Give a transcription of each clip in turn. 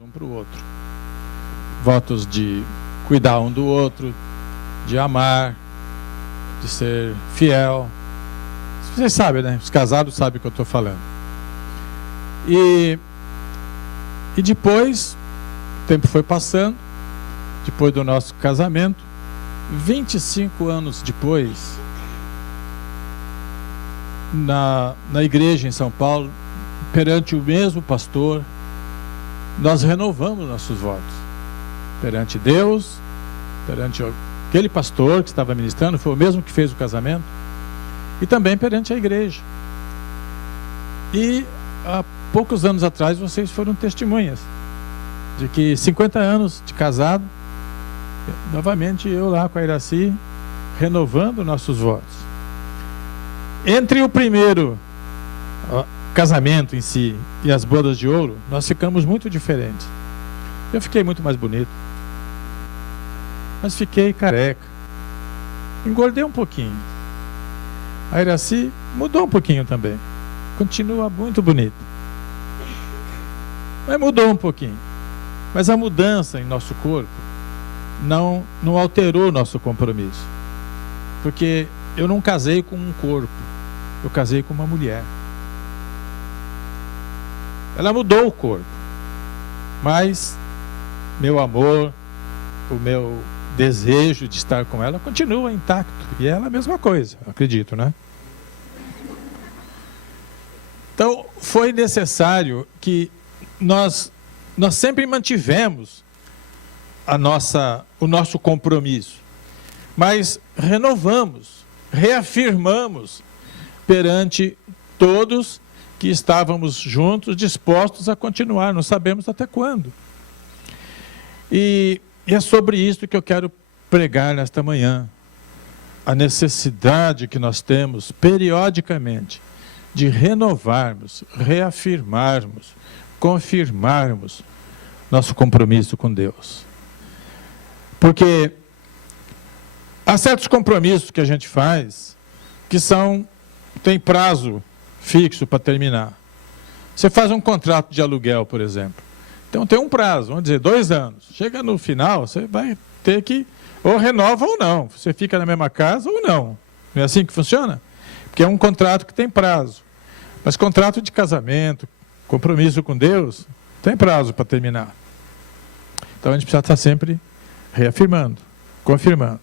um para o outro. Votos de cuidar um do outro, de amar, de ser fiel. Vocês sabem, né? Os casados sabem o que eu estou falando. E depois, o tempo foi passando, depois do nosso casamento, 25 anos depois, na igreja em São Paulo, perante o mesmo pastor, nós renovamos nossos votos. Perante Deus, perante aquele pastor que estava ministrando, foi o mesmo que fez o casamento, e também perante a igreja. E há poucos anos atrás vocês foram testemunhas de que 50 anos de casado, novamente eu lá com a Iraci, renovando nossos votos. Entre o primeiro casamento em si e as bodas de ouro, nós ficamos muito diferentes. Eu fiquei muito mais bonito, mas fiquei careca, engordei um pouquinho. A Iraci mudou um pouquinho também, continua muito bonita, mas mudou um pouquinho. Mas a mudança em nosso corpo não alterou nosso compromisso, porque eu não casei com um corpo, eu casei com uma mulher. Ela mudou o corpo, mas meu amor, o meu desejo de estar com ela continua intacto, e ela a mesma coisa, acredito, né? Então foi necessário que nós sempre mantivemos o nosso compromisso, mas renovamos, reafirmamos perante todos que estávamos juntos, dispostos a continuar, não sabemos até quando. E é sobre isso que eu quero pregar nesta manhã. A necessidade que nós temos, periodicamente, de renovarmos, reafirmarmos, confirmarmos nosso compromisso com Deus. Porque há certos compromissos que a gente faz que tem prazo fixo para terminar. Você faz um contrato de aluguel, por exemplo. Então tem um prazo, vamos dizer, 2 anos. Chega no final, você vai ter que ou renova ou não. Você fica na mesma casa ou não. Não é assim que funciona? Porque é um contrato que tem prazo. Mas contrato de casamento, compromisso com Deus, tem prazo para terminar. Então a gente precisa estar sempre reafirmando, confirmando.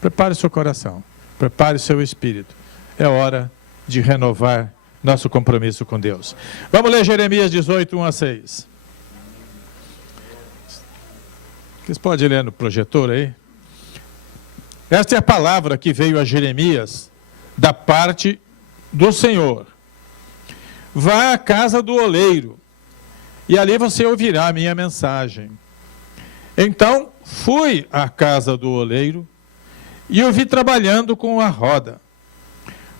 Prepare seu coração, prepare seu espírito. É hora de renovar nosso compromisso com Deus. Vamos ler Jeremias 18, 1 a 6. Vocês podem ler no projetor aí? Esta é a palavra que veio a Jeremias da parte do Senhor. Vá à casa do oleiro, e ali você ouvirá a minha mensagem. Então fui à casa do oleiro, e o vi trabalhando com a roda.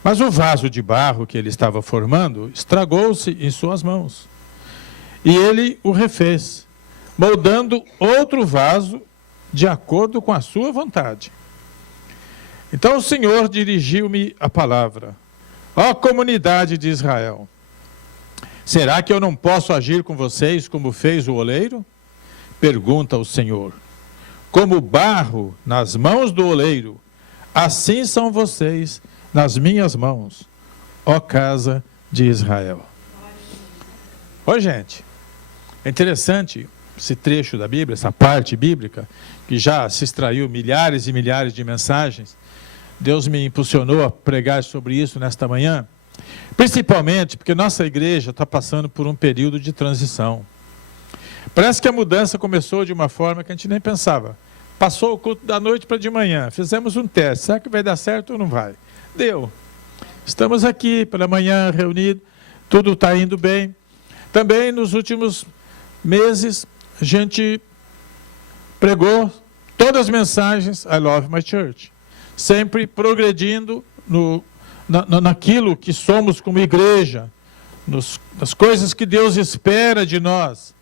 Mas o vaso de barro que ele estava formando estragou-se em suas mãos. E ele o refez, moldando outro vaso de acordo com a sua vontade. Então o Senhor dirigiu-me a palavra: ó comunidade de Israel, será que eu não posso agir com vocês como fez o oleiro? Pergunta o Senhor. Como barro nas mãos do oleiro, assim são vocês nas minhas mãos, ó casa de Israel. Ô gente, é interessante esse trecho da Bíblia, essa parte bíblica, que já se extraiu milhares e milhares de mensagens. Deus me impulsionou a pregar sobre isso nesta manhã, principalmente porque nossa igreja está passando por um período de transição. Parece que a mudança começou de uma forma que a gente nem pensava. Passou o culto da noite para de manhã, fizemos um teste, será que vai dar certo ou não vai? Deu. Estamos aqui pela manhã reunidos, tudo está indo bem. Também nos últimos meses, a gente pregou todas as mensagens I Love My Church, sempre progredindo naquilo que somos como igreja, nas coisas que Deus espera de nós,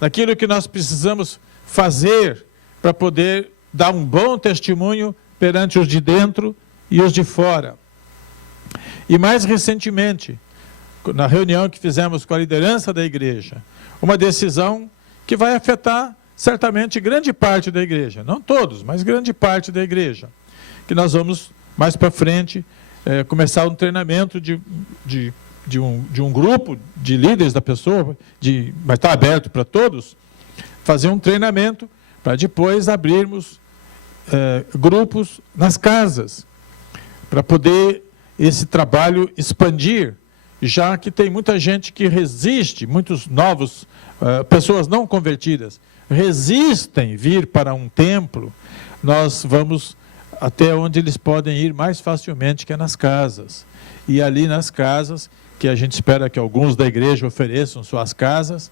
naquilo que nós precisamos fazer para poder dar um bom testemunho perante os de dentro e os de fora. E mais recentemente, na reunião que fizemos com a liderança da igreja, uma decisão que vai afetar certamente grande parte da igreja. Não todos, mas grande parte da igreja. Que nós vamos, mais para frente, começar um treinamento de um grupo de líderes da pessoa, mas está aberto para todos, fazer um treinamento para depois abrirmos grupos nas casas, para poder esse trabalho expandir, já que tem muita gente que resiste, muitos novos, pessoas não convertidas, resistem vir para um templo. Nós vamos até onde eles podem ir mais facilmente, que é nas casas. E ali nas casas, que a gente espera que alguns da igreja ofereçam suas casas,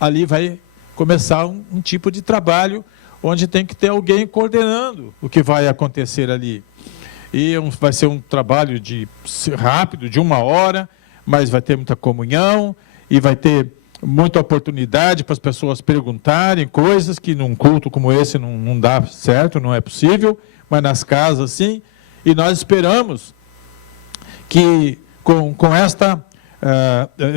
ali vai começar um tipo de trabalho onde tem que ter alguém coordenando o que vai acontecer ali. E vai ser um trabalho rápido, de 1 hora, mas vai ter muita comunhão e vai ter muita oportunidade para as pessoas perguntarem coisas que num culto como esse não dá certo, não é possível, mas nas casas sim. E nós esperamos que com esta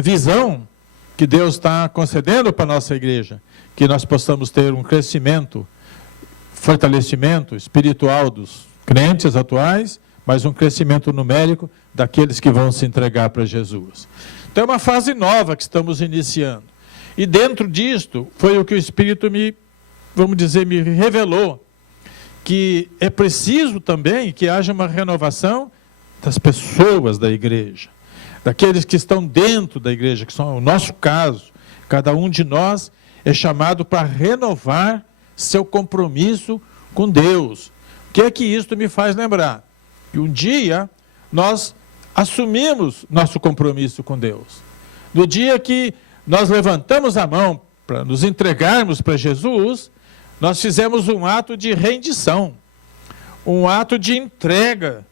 visão que Deus está concedendo para a nossa igreja, que nós possamos ter um crescimento, fortalecimento espiritual dos crentes atuais, mas um crescimento numérico daqueles que vão se entregar para Jesus. Então é uma fase nova que estamos iniciando. E dentro disto, foi o que o Espírito me revelou, que é preciso também que haja uma renovação das pessoas da igreja, daqueles que estão dentro da igreja, que são o nosso caso. Cada um de nós é chamado para renovar seu compromisso com Deus. O que é que isto me faz lembrar? Que um dia nós assumimos nosso compromisso com Deus. No dia que nós levantamos a mão para nos entregarmos para Jesus, nós fizemos um ato de rendição, um ato de entrega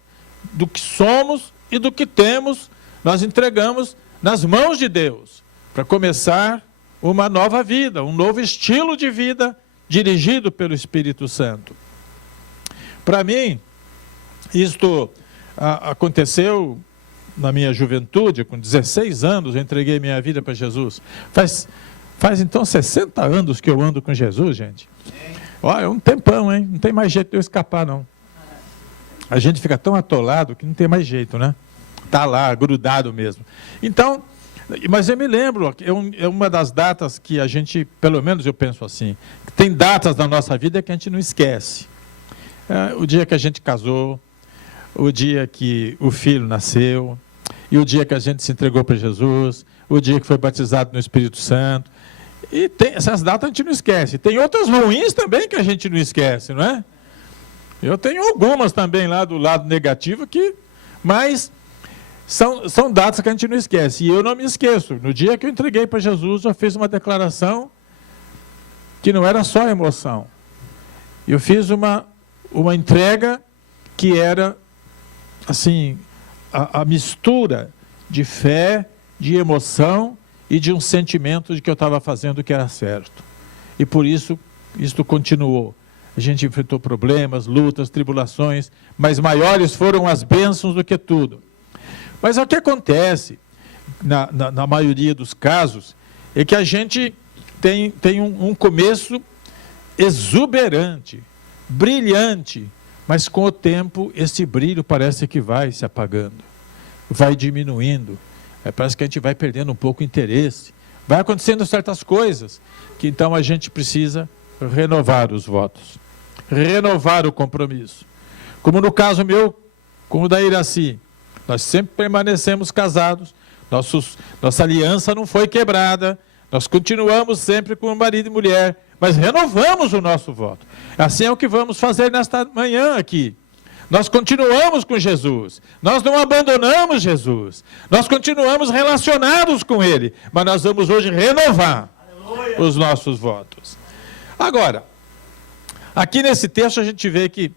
do que somos e do que temos, nós entregamos nas mãos de Deus, para começar uma nova vida, um novo estilo de vida dirigido pelo Espírito Santo. Para mim, isto aconteceu na minha juventude, com 16 anos, eu entreguei minha vida para Jesus. Faz então 60 anos que eu ando com Jesus, gente. Olha, é um tempão, hein? Não tem mais jeito de eu escapar, não. A gente fica tão atolado que não tem mais jeito, né? Está lá, grudado mesmo. Então, mas eu me lembro, é uma das datas que a gente, pelo menos eu penso assim, tem datas na nossa vida que a gente não esquece. O dia que a gente casou, o dia que o filho nasceu, e o dia que a gente se entregou para Jesus, o dia que foi batizado no Espírito Santo. E essas datas a gente não esquece. Tem outras ruins também que a gente não esquece, não é? Eu tenho algumas também lá do lado negativo, mas são datas que a gente não esquece. E eu não me esqueço. No dia que eu entreguei para Jesus, eu fiz uma declaração que não era só emoção. Eu fiz uma entrega que era, assim, a mistura de fé, de emoção e de um sentimento de que eu estava fazendo o que era certo. E por isso, isto continuou. A gente enfrentou problemas, lutas, tribulações, mas maiores foram as bênçãos do que tudo. Mas o que acontece, na maioria dos casos, é que a gente tem um começo exuberante, brilhante, mas com o tempo esse brilho parece que vai se apagando, vai diminuindo, parece que a gente vai perdendo um pouco o interesse, vai acontecendo certas coisas, que então a gente precisa renovar os votos, renovar o compromisso. Como no caso meu, com o da Iraci, nós sempre permanecemos casados, nossa aliança não foi quebrada, nós continuamos sempre com marido e mulher, mas renovamos o nosso voto. Assim é o que vamos fazer nesta manhã aqui. Nós continuamos com Jesus, nós não abandonamos Jesus, nós continuamos relacionados com Ele, mas nós vamos hoje renovar os nossos votos. Agora, aqui nesse texto a gente vê que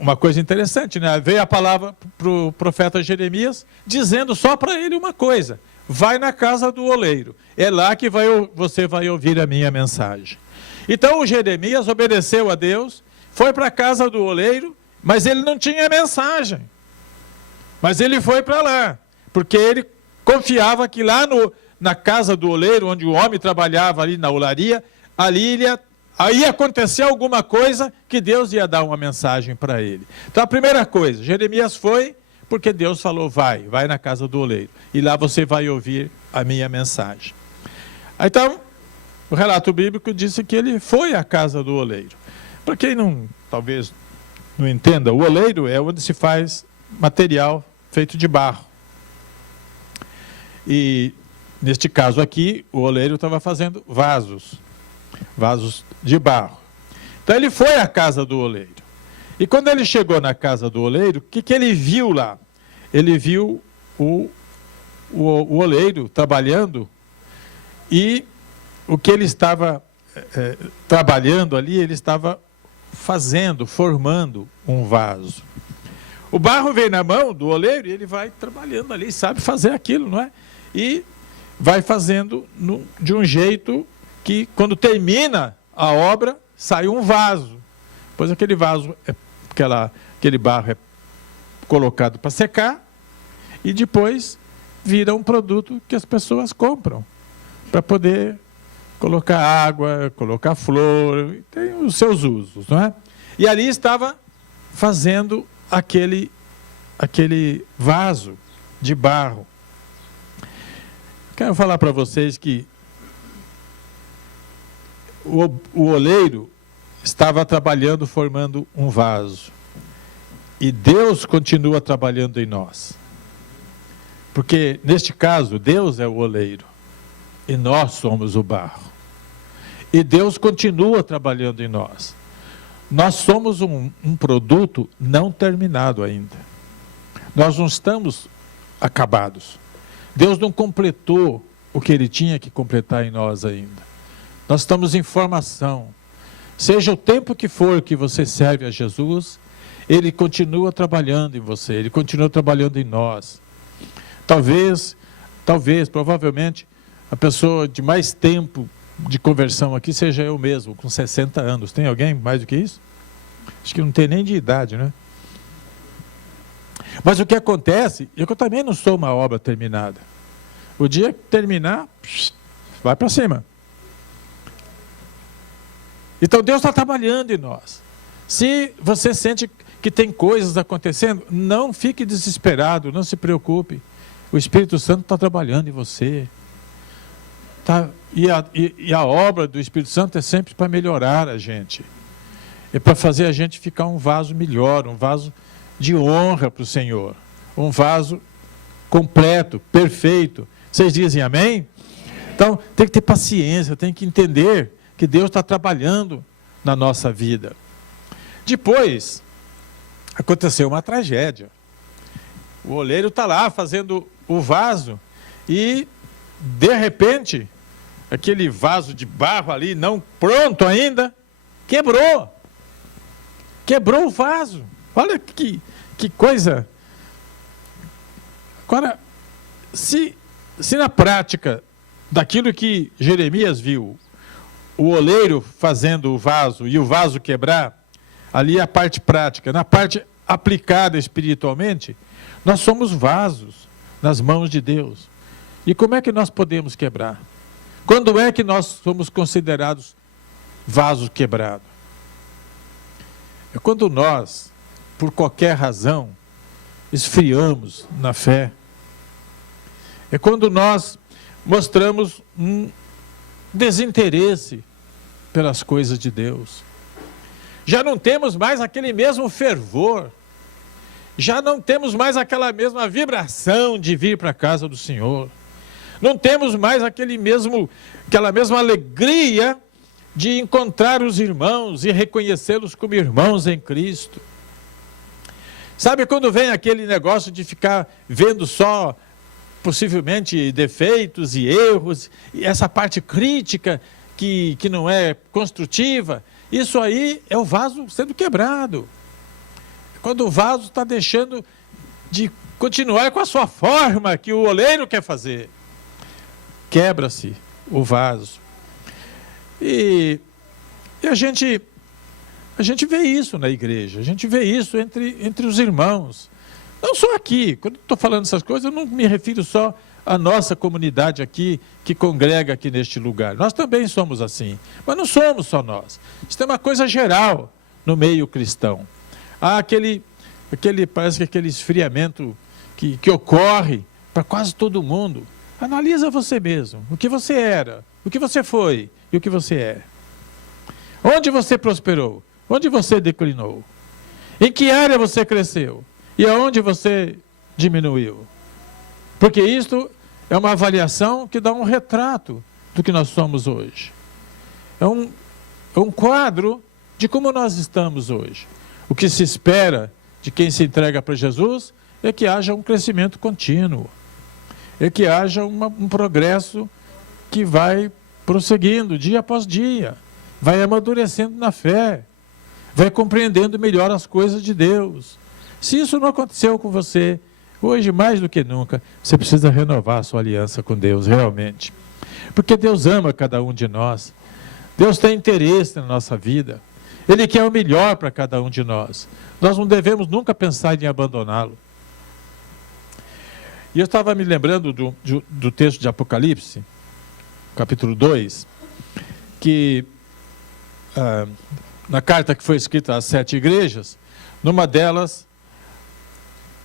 uma coisa interessante, né? Veio a palavra para o profeta Jeremias, dizendo só para ele uma coisa: vai na casa do oleiro, é lá que você vai ouvir a minha mensagem. Então o Jeremias obedeceu a Deus, foi para a casa do oleiro, mas ele não tinha mensagem. Mas ele foi para lá, porque ele confiava que lá na casa do oleiro, onde o homem trabalhava ali na olaria, ali ia acontecer alguma coisa que Deus ia dar uma mensagem para ele. Então a primeira coisa, Jeremias foi porque Deus falou, vai na casa do oleiro, e lá você vai ouvir a minha mensagem. Então, o relato bíblico disse que ele foi à casa do oleiro. Para quem talvez não entenda, o oleiro é onde se faz material feito de barro. E, neste caso aqui, o oleiro estava fazendo vasos de barro. Então ele foi à casa do oleiro. E quando ele chegou na casa do oleiro, o que ele viu lá? Ele viu o oleiro trabalhando, e o que ele estava trabalhando ali, ele estava formando um vaso. O barro vem na mão do oleiro e ele vai trabalhando ali, sabe fazer aquilo, não é? E vai fazendo de um jeito que, quando termina a obra, sai um vaso. Pois aquele vaso, aquele barro é colocado para secar, e depois vira um produto que as pessoas compram, para poder colocar água, colocar flor, tem os seus usos, não é? E ali estava fazendo aquele vaso de barro. Quero falar para vocês que o oleiro estava trabalhando, formando um vaso. E Deus continua trabalhando em nós. Porque, neste caso, Deus é o oleiro e nós somos o barro. E Deus continua trabalhando em nós. Nós somos um produto não terminado ainda. Nós não estamos acabados. Deus não completou o que Ele tinha que completar em nós ainda. Nós estamos em formação. Seja o tempo que for que você serve a Jesus, Ele continua trabalhando em você, Ele continua trabalhando em nós. Provavelmente, a pessoa de mais tempo de conversão aqui seja eu mesmo, com 60 anos. Tem alguém mais do que isso? Acho que não tem nem de idade, né? Mas o que acontece é que eu também não sou uma obra terminada. O dia que terminar, vai para cima. Então Deus está trabalhando em nós. Se você sente que tem coisas acontecendo, não fique desesperado, não se preocupe. O Espírito Santo está trabalhando em você. E a obra do Espírito Santo é sempre para melhorar a gente. É para fazer a gente ficar um vaso melhor, um vaso de honra para o Senhor. Um vaso completo, perfeito. Vocês dizem amém? Então, tem que ter paciência, tem que entender que Deus está trabalhando na nossa vida. Depois, aconteceu uma tragédia. O oleiro está lá fazendo o vaso e, de repente, aquele vaso de barro ali, não pronto ainda, quebrou. Quebrou o vaso. Olha que coisa. Agora, se na prática daquilo que Jeremias viu, o oleiro fazendo o vaso e o vaso quebrar, ali é a parte prática. Na parte aplicada espiritualmente, nós somos vasos nas mãos de Deus. E como é que nós podemos quebrar? Quando é que nós somos considerados vasos quebrados? É quando nós, por qualquer razão, esfriamos na fé. É quando nós mostramos um desinteresse pelas coisas de Deus. Já não temos mais aquele mesmo fervor. Já não temos mais aquela mesma vibração de vir para a casa do Senhor. Não temos mais aquela mesma alegria de encontrar os irmãos e reconhecê-los como irmãos em Cristo. Sabe quando vem aquele negócio de ficar vendo só, possivelmente, defeitos e erros, e essa parte crítica que não é construtiva? Isso aí é o vaso sendo quebrado. Quando o vaso está deixando de continuar com a sua forma que o oleiro quer fazer. Quebra-se o vaso. E a gente vê isso na igreja, a gente vê isso entre os irmãos. Não só aqui, quando estou falando essas coisas, eu não me refiro só a nossa comunidade aqui, que congrega aqui neste lugar. Nós também somos assim, mas não somos só nós. Isso é uma coisa geral no meio cristão. Há parece que aquele esfriamento que ocorre para quase todo mundo. Analisa você mesmo, o que você era, o que você foi e o que você é. Onde você prosperou? Onde você declinou? Em que área você cresceu? E aonde você diminuiu? Porque isto é uma avaliação que dá um retrato do que nós somos hoje. É um quadro de como nós estamos hoje. O que se espera de quem se entrega para Jesus é que haja um crescimento contínuo. É que haja um progresso que vai prosseguindo dia após dia. Vai amadurecendo na fé. Vai compreendendo melhor as coisas de Deus. Se isso não aconteceu com você, hoje mais do que nunca, você precisa renovar a sua aliança com Deus, realmente. Porque Deus ama cada um de nós. Deus tem interesse na nossa vida. Ele quer o melhor para cada um de nós. Nós não devemos nunca pensar em abandoná-lo. E eu estava me lembrando do texto de Apocalipse, capítulo 2, que na carta que foi escrita às 7 igrejas, numa delas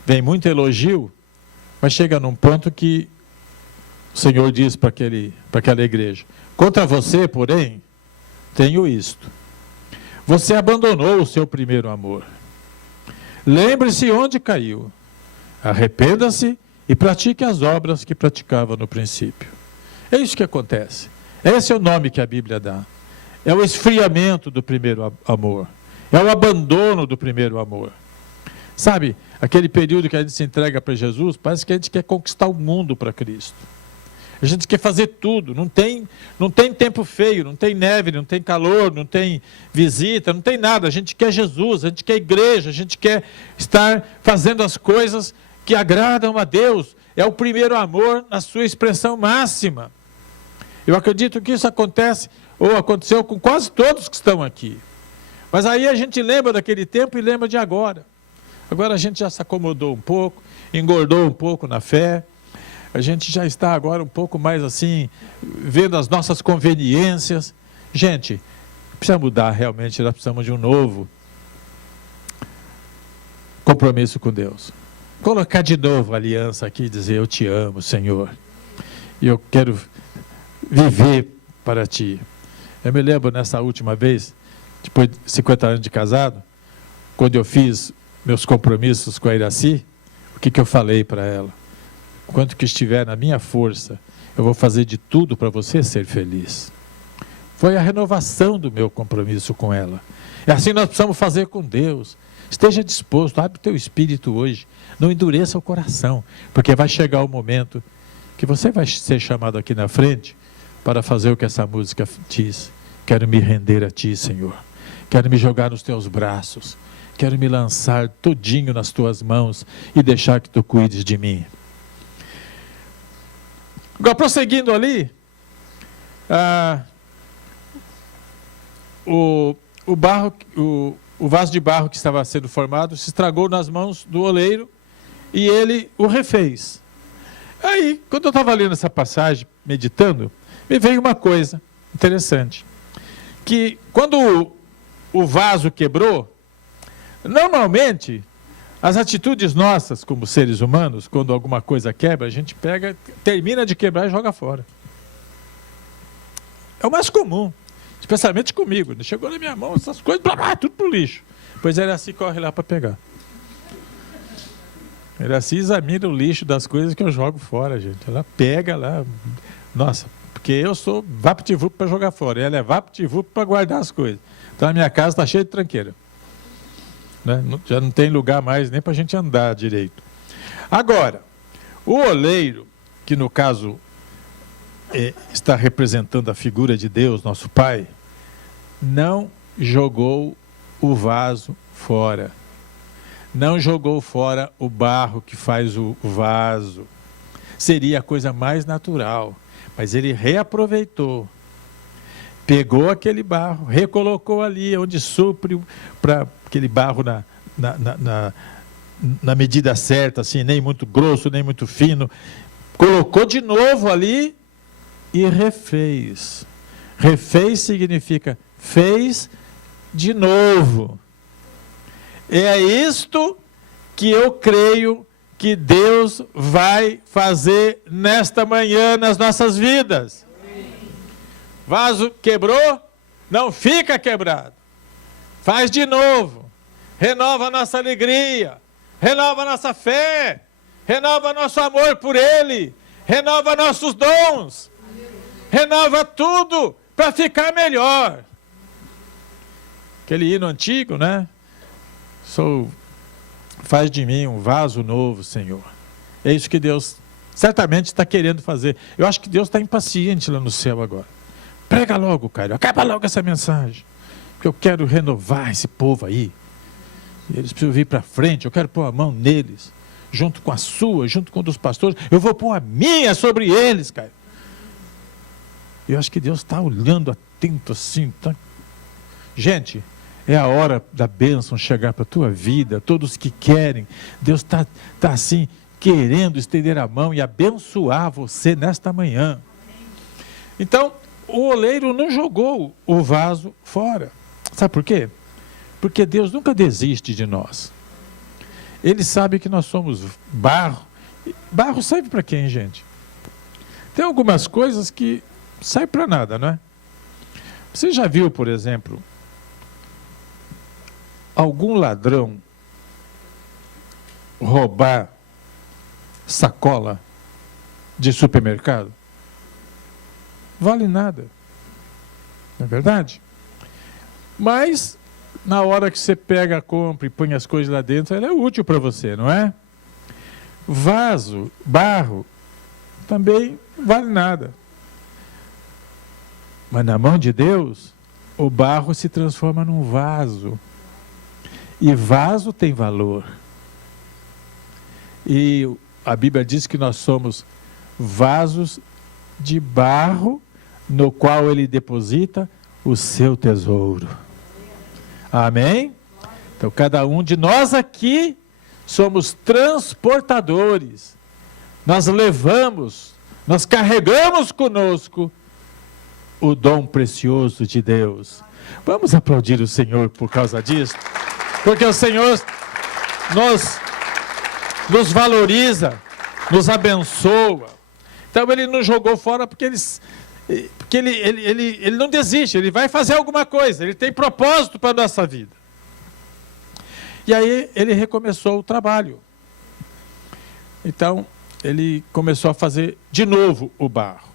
vem muito elogio, mas chega num ponto que o Senhor diz para aquela igreja: contra você, porém, tenho isto. Você abandonou o seu primeiro amor. Lembre-se onde caiu. Arrependa-se e pratique as obras que praticava no princípio. É isso que acontece. Esse é o nome que a Bíblia dá. É o esfriamento do primeiro amor. É o abandono do primeiro amor. Sabe, aquele período que a gente se entrega para Jesus, parece que a gente quer conquistar o mundo para Cristo. A gente quer fazer tudo, não tem tempo feio, não tem neve, não tem calor, não tem visita, não tem nada. A gente quer Jesus, a gente quer igreja, a gente quer estar fazendo as coisas que agradam a Deus. É o primeiro amor na sua expressão máxima. Eu acredito que isso acontece, ou aconteceu com quase todos que estão aqui. Mas aí a gente lembra daquele tempo e lembra de agora. Agora a gente já se acomodou um pouco, engordou um pouco na fé. A gente já está agora um pouco mais assim, vendo as nossas conveniências. Gente, precisa mudar realmente, nós precisamos de um novo compromisso com Deus. Colocar de novo a aliança aqui e dizer: eu te amo, Senhor, e eu quero viver para ti. Eu me lembro nessa última vez, depois de 50 anos de casado, quando eu fiz meus compromissos com a Iraci, o que eu falei para ela? Quanto que estiver na minha força, eu vou fazer de tudo para você ser feliz. Foi a renovação do meu compromisso com ela. É assim nós precisamos fazer com Deus. Esteja disposto, abre o teu espírito hoje, não endureça o coração, porque vai chegar o momento que você vai ser chamado aqui na frente para fazer o que essa música diz. Quero me render a ti, Senhor. Quero me jogar nos teus braços. Quero me lançar todinho nas tuas mãos e deixar que tu cuides de mim. Agora, prosseguindo ali, o vaso de barro que estava sendo formado se estragou nas mãos do oleiro e ele o refez. Aí, quando eu estava lendo essa passagem, meditando, me veio uma coisa interessante, que quando o vaso quebrou, normalmente as atitudes nossas como seres humanos, quando alguma coisa quebra, a gente pega, termina de quebrar e joga fora. É o mais comum, especialmente comigo. Chegou na minha mão, essas coisas, tudo pro lixo. Pois ela assim corre lá para pegar. Ela assim examina o lixo das coisas que eu jogo fora, gente. Ela pega lá, nossa, porque eu sou vapt-vupt para jogar fora, ela é vapt-vupt para guardar as coisas. Então a minha casa está cheia de tranqueira. Né? Já não tem lugar mais nem para a gente andar direito. Agora, o oleiro, que no caso está representando a figura de Deus, nosso Pai, não jogou o vaso fora. Não jogou fora o barro que faz o vaso. Seria a coisa mais natural, mas ele reaproveitou. Pegou aquele barro, recolocou ali onde supre para aquele barro na medida certa, assim, nem muito grosso, nem muito fino. colocou de novo ali e refez. Refez significa fez de novo. É isto que eu creio que Deus vai fazer nesta manhã nas nossas vidas. Vaso quebrou? Não fica quebrado. Faz de novo. Renova a nossa alegria. Renova a nossa fé. Renova nosso amor por Ele. Renova nossos dons. Renova tudo para ficar melhor. Aquele hino antigo, né? Faz de mim um vaso novo, Senhor. É isso que Deus certamente está querendo fazer. Eu acho que Deus está impaciente lá no céu agora. Prega logo, Caio. Acaba logo essa mensagem. Porque eu quero renovar esse povo aí. Eles precisam vir para frente. Eu quero pôr a mão neles. Junto com a sua, junto com a dos pastores. Eu vou pôr a minha sobre eles, Caio. Eu acho que Deus está olhando atento assim. Tá? Gente, é a hora da bênção chegar para a tua vida. Todos que querem. Deus está assim, querendo estender a mão e abençoar você nesta manhã. Então, o oleiro não jogou o vaso fora. Sabe por quê? Porque Deus nunca desiste de nós. Ele sabe que nós somos barro. Barro serve para quem, gente? Tem algumas coisas que servem para nada, não é? Você já viu, por exemplo, algum ladrão roubar sacola de supermercado? Vale nada. Não é verdade? Mas, na hora que você pega, compra e põe as coisas lá dentro, ela é útil para você, não é? Vaso, barro, também vale nada. Mas na mão de Deus, o barro se transforma num vaso. E vaso tem valor. E a Bíblia diz que nós somos vasos de barro no qual Ele deposita o seu tesouro. Amém? Então, cada um de nós aqui somos transportadores. Nós levamos, nós carregamos conosco o dom precioso de Deus. Vamos aplaudir o Senhor por causa disso? Porque o Senhor nos valoriza, nos abençoa. Então Ele nos jogou fora porque ele não desiste, Ele vai fazer alguma coisa, Ele tem propósito para a nossa vida. E aí Ele recomeçou o trabalho. Então Ele começou a fazer de novo o barro.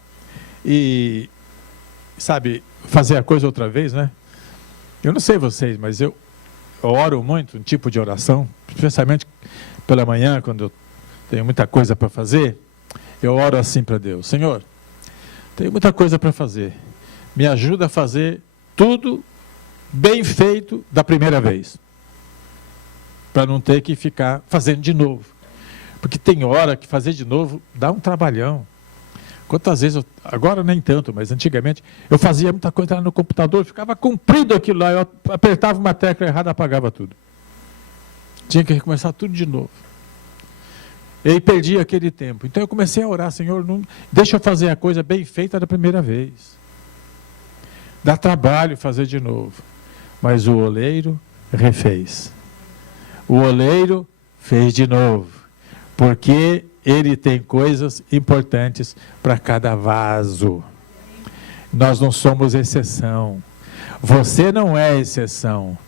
E, sabe, fazer a coisa outra vez, né? Eu não sei vocês, mas eu oro muito, um tipo de oração, especialmente pela manhã, quando eu tenho muita coisa para fazer, eu oro assim para Deus: Senhor, tenho muita coisa para fazer, me ajuda a fazer tudo bem feito da primeira vez, para não ter que ficar fazendo de novo, porque tem hora que fazer de novo dá um trabalhão. Quantas vezes, agora nem tanto, mas antigamente, eu fazia muita coisa lá no computador, ficava comprido aquilo lá, eu apertava uma tecla errada, apagava tudo. Tinha que recomeçar tudo de novo. E aí perdi aquele tempo. Então eu comecei a orar: Senhor, não, deixa eu fazer a coisa bem feita da primeira vez. Dá trabalho fazer de novo. Mas o oleiro refez. O oleiro fez de novo. Porque Ele tem coisas importantes para cada vaso. Nós não somos exceção. Você não é exceção.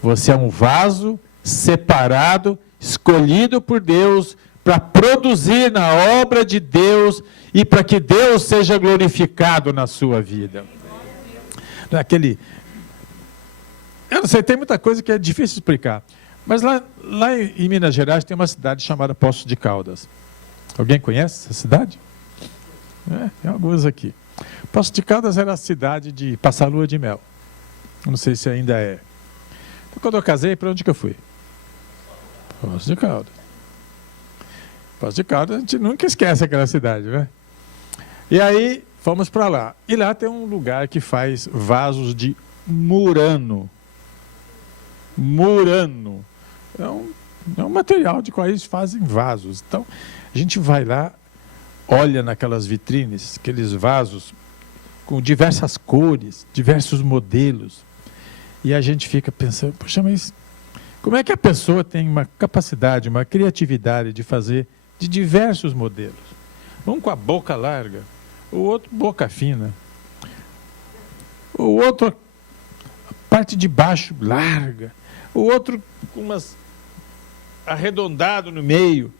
Você é um vaso separado, escolhido por Deus para produzir na obra de Deus e para que Deus seja glorificado na sua vida. Eu não sei, tem muita coisa que é difícil explicar. Mas lá em Minas Gerais tem uma cidade chamada Poços de Caldas. Alguém conhece essa cidade? Tem alguns aqui. Poços de Caldas era a cidade de passar lua de mel. Eu não sei se ainda é. Então, quando eu casei, para onde que eu fui? Poços de Caldas. Poços de Caldas, a gente nunca esquece aquela cidade, né? E aí, fomos para lá. E lá tem um lugar que faz vasos de murano. Murano. É um material de qual eles fazem vasos. Então, a gente vai lá, olha naquelas vitrines, aqueles vasos com diversas cores, diversos modelos, e a gente fica pensando, poxa, mas como é que a pessoa tem uma capacidade, uma criatividade de fazer de diversos modelos? Um com a boca larga, o outro boca fina, o outro a parte de baixo larga, o outro com umas arredondado no meio.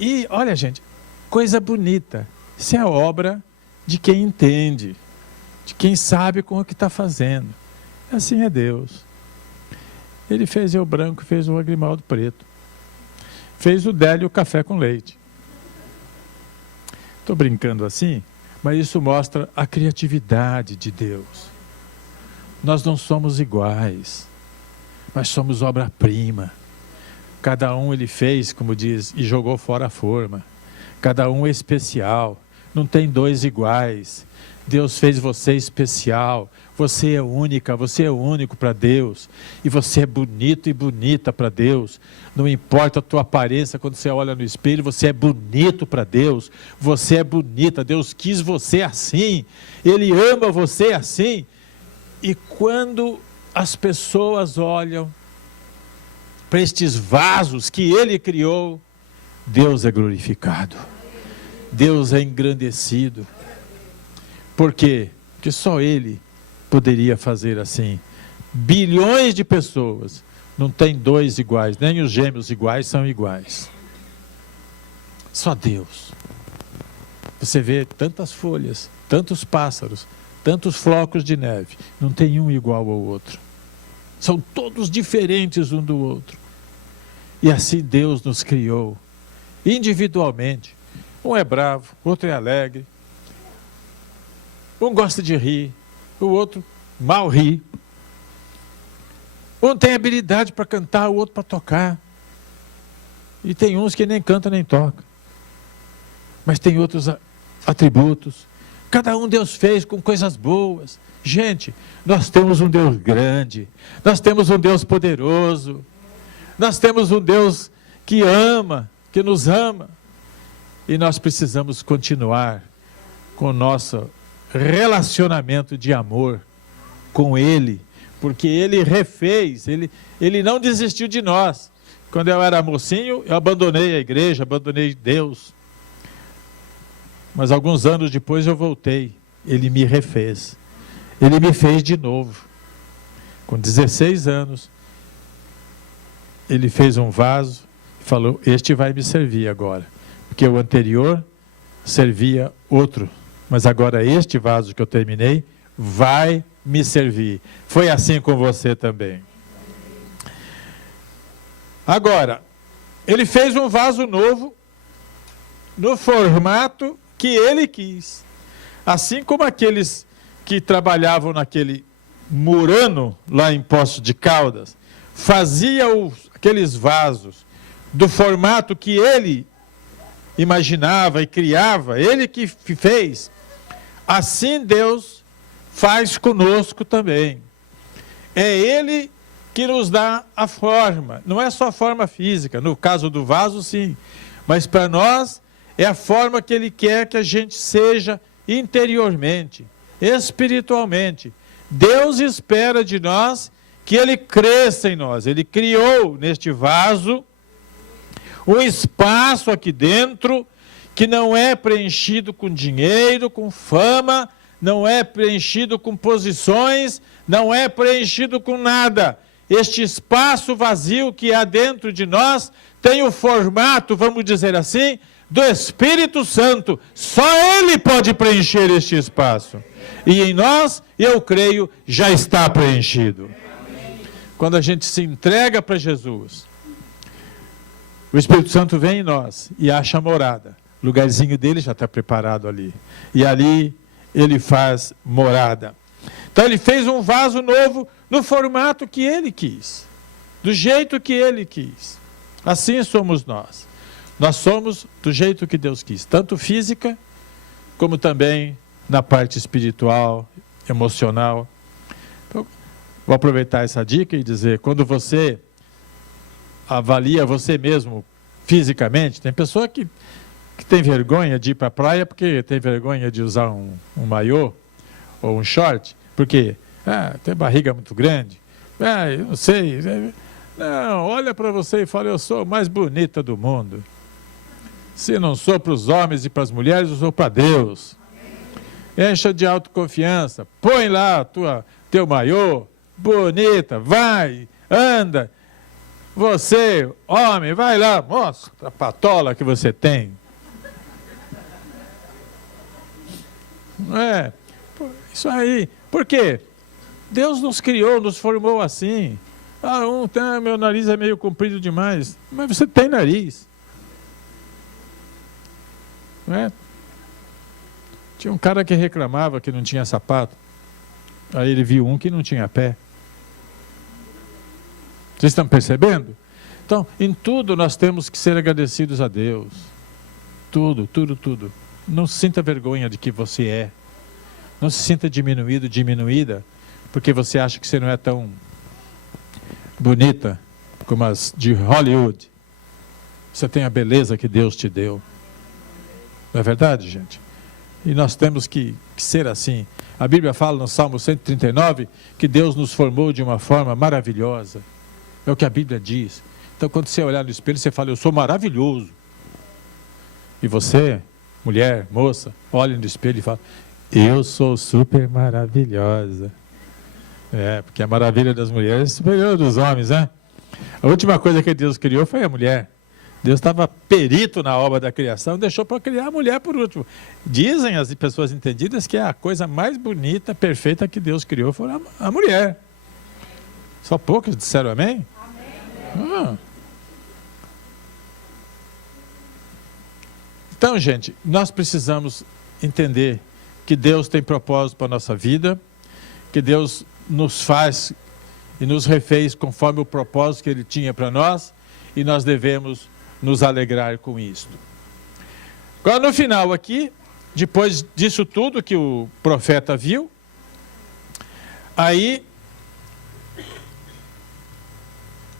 E olha, gente, coisa bonita. Isso é obra de quem entende, de quem sabe com o que está fazendo. Assim é Deus. Ele fez eu branco, fez o Agrimaldo preto, fez o Délio café com leite. Estou brincando assim, mas isso mostra a criatividade de Deus. Nós não somos iguais, mas somos obra-prima. Cada um ele fez, como diz, e jogou fora a forma. Cada um é especial, não tem dois iguais. Deus fez você especial, você é única, você é único para Deus. E você é bonito e bonita para Deus. Não importa a tua aparência quando você olha no espelho, você é bonito para Deus. Você é bonita, Deus quis você assim. Ele ama você assim. E quando as pessoas olham para estes vasos que Ele criou, Deus é glorificado. Deus é engrandecido. Por quê? Porque só Ele poderia fazer assim. Bilhões de pessoas, não tem dois iguais, nem os gêmeos iguais são iguais. Só Deus. Você vê tantas folhas, tantos pássaros, tantos flocos de neve, não tem um igual ao outro. São todos diferentes um do outro. E assim Deus nos criou, individualmente. Um é bravo, o outro é alegre. Um gosta de rir, o outro mal ri. Um tem habilidade para cantar, o outro para tocar. E tem uns que nem canta nem toca. Mas tem outros atributos. Cada um Deus fez com coisas boas. Gente, nós temos um Deus grande. Nós temos um Deus poderoso. Nós temos um Deus que ama, que nos ama. E nós precisamos continuar com o nosso relacionamento de amor com Ele, porque Ele refez, Ele não desistiu de nós. Quando eu era mocinho, eu abandonei a igreja, abandonei Deus. Mas alguns anos depois eu voltei, Ele me refez. Ele me fez de novo. Com 16 anos, Ele fez um vaso e falou, este vai me servir agora. Porque o anterior servia outro. Mas agora este vaso que eu terminei vai me servir. Foi assim com você também. Agora, Ele fez um vaso novo no formato que Ele quis. Assim como aqueles que trabalhavam naquele Murano, lá em Poços de Caldas, faziam aqueles vasos do formato que Ele imaginava e criava, Ele que fez. Assim Deus faz conosco também. É Ele que nos dá a forma, não é só a forma física, no caso do vaso sim, mas para nós é a forma que Ele quer que a gente seja interiormente, espiritualmente. Deus espera de nós que Ele cresça em nós. Ele criou neste vaso um espaço aqui dentro que não é preenchido com dinheiro, com fama, não é preenchido com posições, não é preenchido com nada. Este espaço vazio que há dentro de nós tem o formato, vamos dizer assim, do Espírito Santo. Só Ele pode preencher este espaço. E em nós, eu creio, já está preenchido. Quando a gente se entrega para Jesus, o Espírito Santo vem em nós e acha a morada. O lugarzinho dele já está preparado ali. E ali Ele faz morada. Então Ele fez um vaso novo no formato que Ele quis. Do jeito que Ele quis. Assim somos nós. Nós somos do jeito que Deus quis. Tanto física, como também na parte espiritual, emocional. Então, vou aproveitar essa dica e dizer, quando você avalia você mesmo fisicamente, tem pessoa que que tem vergonha de ir para a praia porque tem vergonha de usar um maiô ou um short, porque tem barriga muito grande. Eu não sei. Não, olha para você e fala, eu sou a mais bonita do mundo. Se não sou para os homens e para as mulheres, eu sou para Deus. Encha de autoconfiança, põe lá teu maiô, bonita, vai, anda. Você, homem, vai lá, mostra a patola que você tem. Isso aí. Por quê? Deus nos criou, nos formou assim. Meu nariz é meio comprido demais. Mas você tem nariz. Não é? Tinha um cara que reclamava que não tinha sapato. Aí ele viu um que não tinha pé. Vocês estão percebendo? Então, em tudo nós temos que ser agradecidos a Deus. Tudo, tudo, tudo. Não sinta vergonha de que você é. Não se sinta diminuído, diminuída, porque você acha que você não é tão bonita como as de Hollywood. Você tem a beleza que Deus te deu. Não é verdade, gente? E nós temos que ser assim. A Bíblia fala no Salmo 139 que Deus nos formou de uma forma maravilhosa. É o que a Bíblia diz. Então, quando você olhar no espelho, você fala, eu sou maravilhoso. E você, mulher, moça, olha no espelho e fala, eu sou super maravilhosa. Porque a maravilha das mulheres é superior dos homens, né? A última coisa que Deus criou foi a mulher. Deus estava perito na obra da criação, deixou para criar a mulher por último. Dizem as pessoas entendidas que a coisa mais bonita, perfeita que Deus criou foi a mulher. Só poucos disseram amém? Amém. Então, gente, nós precisamos entender que Deus tem propósito para a nossa vida, que Deus nos faz e nos refez conforme o propósito que Ele tinha para nós, e nós devemos nos alegrar com isto. Agora, no final aqui, depois disso tudo que o profeta viu, aí,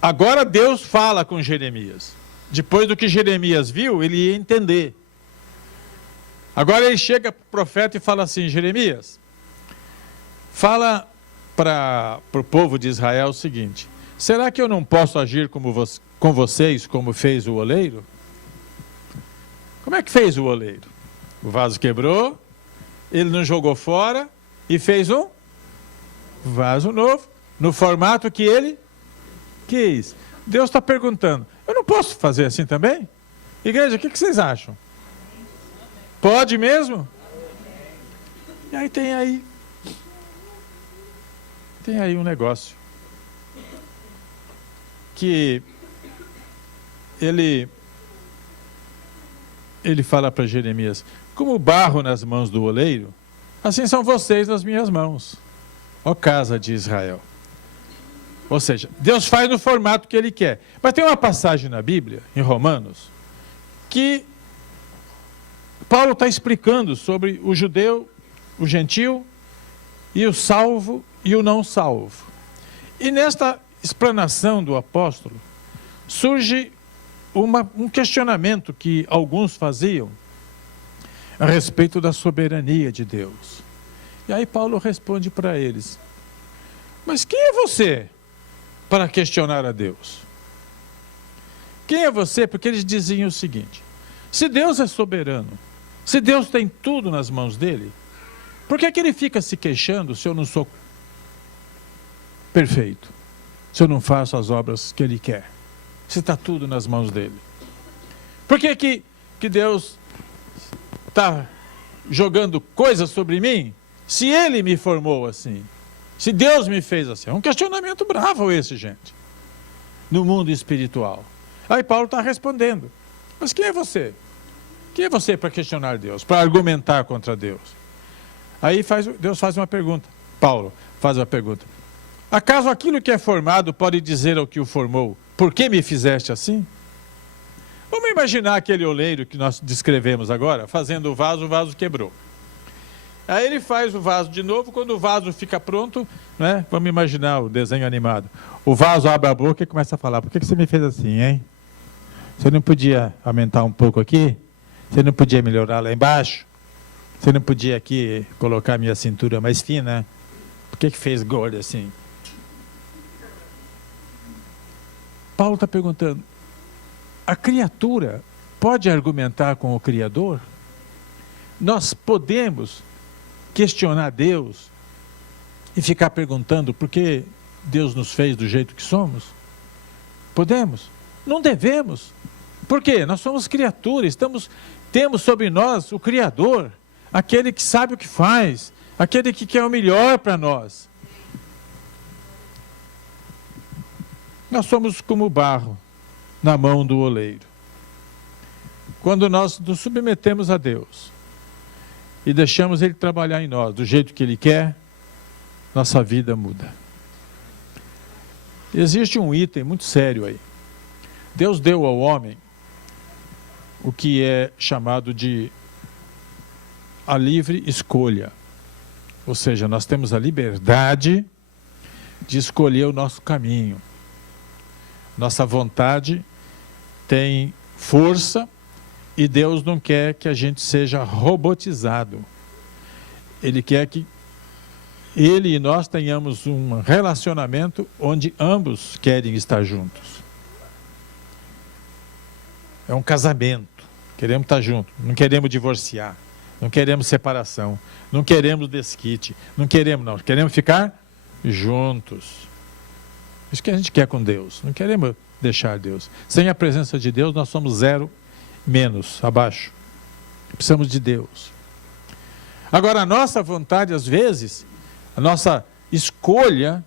agora Deus fala com Jeremias. Depois do que Jeremias viu, ele ia entender. Agora ele chega para o profeta e fala assim, Jeremias, fala para o povo de Israel o seguinte, será que eu não posso agir com vocês como fez o oleiro? Como é que fez o oleiro? O vaso quebrou, ele não jogou fora e fez um vaso novo, no formato que ele quis. Deus está perguntando, eu não posso fazer assim também? Igreja, o que vocês acham? Pode mesmo? E aí tem aí um negócio que ele fala para Jeremias, como barro nas mãos do oleiro, assim são vocês nas minhas mãos, ó casa de Israel. Ou seja, Deus faz no formato que Ele quer. Mas tem uma passagem na Bíblia, em Romanos, que Paulo está explicando sobre o judeu, o gentil, e o salvo e o não salvo. E nesta explanação do apóstolo, surge um questionamento que alguns faziam a respeito da soberania de Deus. E aí Paulo responde para eles, mas quem é você para questionar a Deus? Quem é você? Porque eles diziam o seguinte, se Deus é soberano, se Deus tem tudo nas mãos dele, por que ele fica se queixando se eu não sou perfeito? Se eu não faço as obras que Ele quer? Se está tudo nas mãos dele. Por que Deus está jogando coisas sobre mim, se Ele me formou assim? Se Deus me fez assim? É um questionamento bravo esse, gente. No mundo espiritual. Aí Paulo está respondendo. Mas quem é você? Quem é você para questionar Deus? Para argumentar contra Deus? Aí Deus faz uma pergunta. Paulo faz uma pergunta. Acaso aquilo que é formado pode dizer ao que o formou, por que me fizeste assim? Vamos imaginar aquele oleiro que nós descrevemos agora, fazendo o vaso quebrou. Aí ele faz o vaso de novo, quando o vaso fica pronto, né? Vamos imaginar o desenho animado. O vaso abre a boca e começa a falar, por que você me fez assim, hein? Você não podia aumentar um pouco aqui? Você não podia melhorar lá embaixo? Você não podia aqui colocar minha cintura mais fina? Por que fez gorda assim? Paulo está perguntando, a criatura pode argumentar com o Criador? Nós podemos questionar Deus e ficar perguntando por que Deus nos fez do jeito que somos? Podemos? Não devemos. Por quê? Nós somos criaturas, temos sobre nós o Criador, aquele que sabe o que faz, aquele que quer o melhor para nós. Nós somos como barro na mão do oleiro. Quando nós nos submetemos a Deus e deixamos Ele trabalhar em nós do jeito que Ele quer, nossa vida muda. Existe um item muito sério aí. Deus deu ao homem o que é chamado de a livre escolha. Ou seja, nós temos a liberdade de escolher o nosso caminho. Nossa vontade tem força e Deus não quer que a gente seja robotizado. Ele quer que Ele e nós tenhamos um relacionamento onde ambos querem estar juntos. É um casamento. Queremos estar juntos, não queremos divorciar, não queremos separação, não queremos desquite, não queremos ficar juntos. Isso que a gente quer com Deus, não queremos deixar Deus. Sem a presença de Deus, nós somos zero, menos, abaixo. Precisamos de Deus. Agora, a nossa vontade, às vezes, a nossa escolha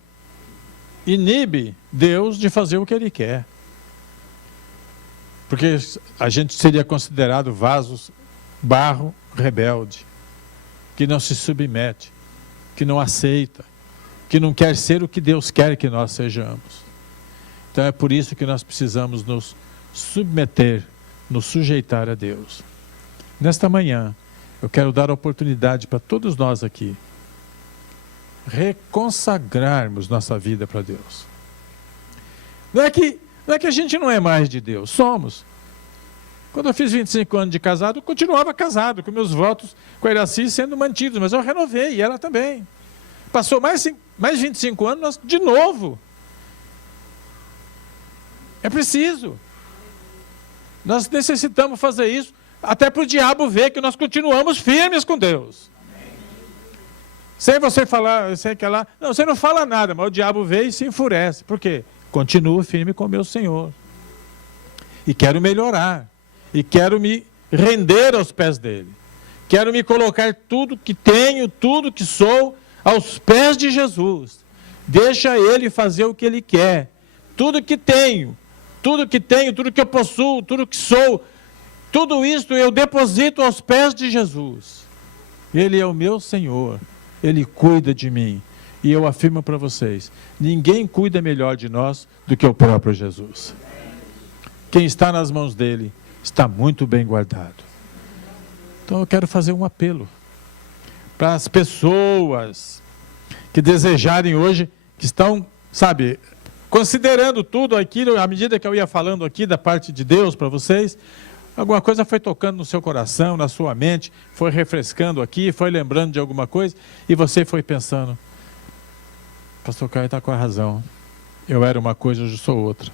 inibe Deus de fazer o que Ele quer. Porque a gente seria considerado vasos, barro rebelde, que não se submete, que não aceita, que não quer ser o que Deus quer que nós sejamos. Então é por isso que nós precisamos nos submeter, nos sujeitar a Deus. Nesta manhã, eu quero dar a oportunidade para todos nós aqui reconsagrarmos nossa vida para Deus. Não é que a gente não é mais de Deus, somos. Quando eu fiz 25 anos de casado, eu continuava casado, com meus votos com a Iraci sendo mantidos, mas eu renovei, e ela também. Passou mais 25 anos, nós, de novo. É preciso. Nós necessitamos fazer isso, até para o diabo ver que nós continuamos firmes com Deus. Sem você falar, sei que lá, não, você não fala nada, mas o diabo vê e se enfurece. Por quê? Continuo firme com o meu Senhor. E quero melhorar. E quero me render aos pés dele. Quero me colocar tudo que tenho, tudo que sou, aos pés de Jesus. Deixa ele fazer o que ele quer. Tudo que tenho, tudo que eu possuo, tudo que sou, tudo isso eu deposito aos pés de Jesus. Ele é o meu Senhor. Ele cuida de mim. E eu afirmo para vocês, ninguém cuida melhor de nós do que o próprio Jesus. Quem está nas mãos dele está muito bem guardado. Então eu quero fazer um apelo para as pessoas que desejarem hoje, que estão, sabe, considerando tudo aquilo, à medida que eu ia falando aqui da parte de Deus para vocês, alguma coisa foi tocando no seu coração, na sua mente, foi refrescando aqui, foi lembrando de alguma coisa, e você foi pensando, pastor Caio está com a razão, eu era uma coisa, hoje sou outra.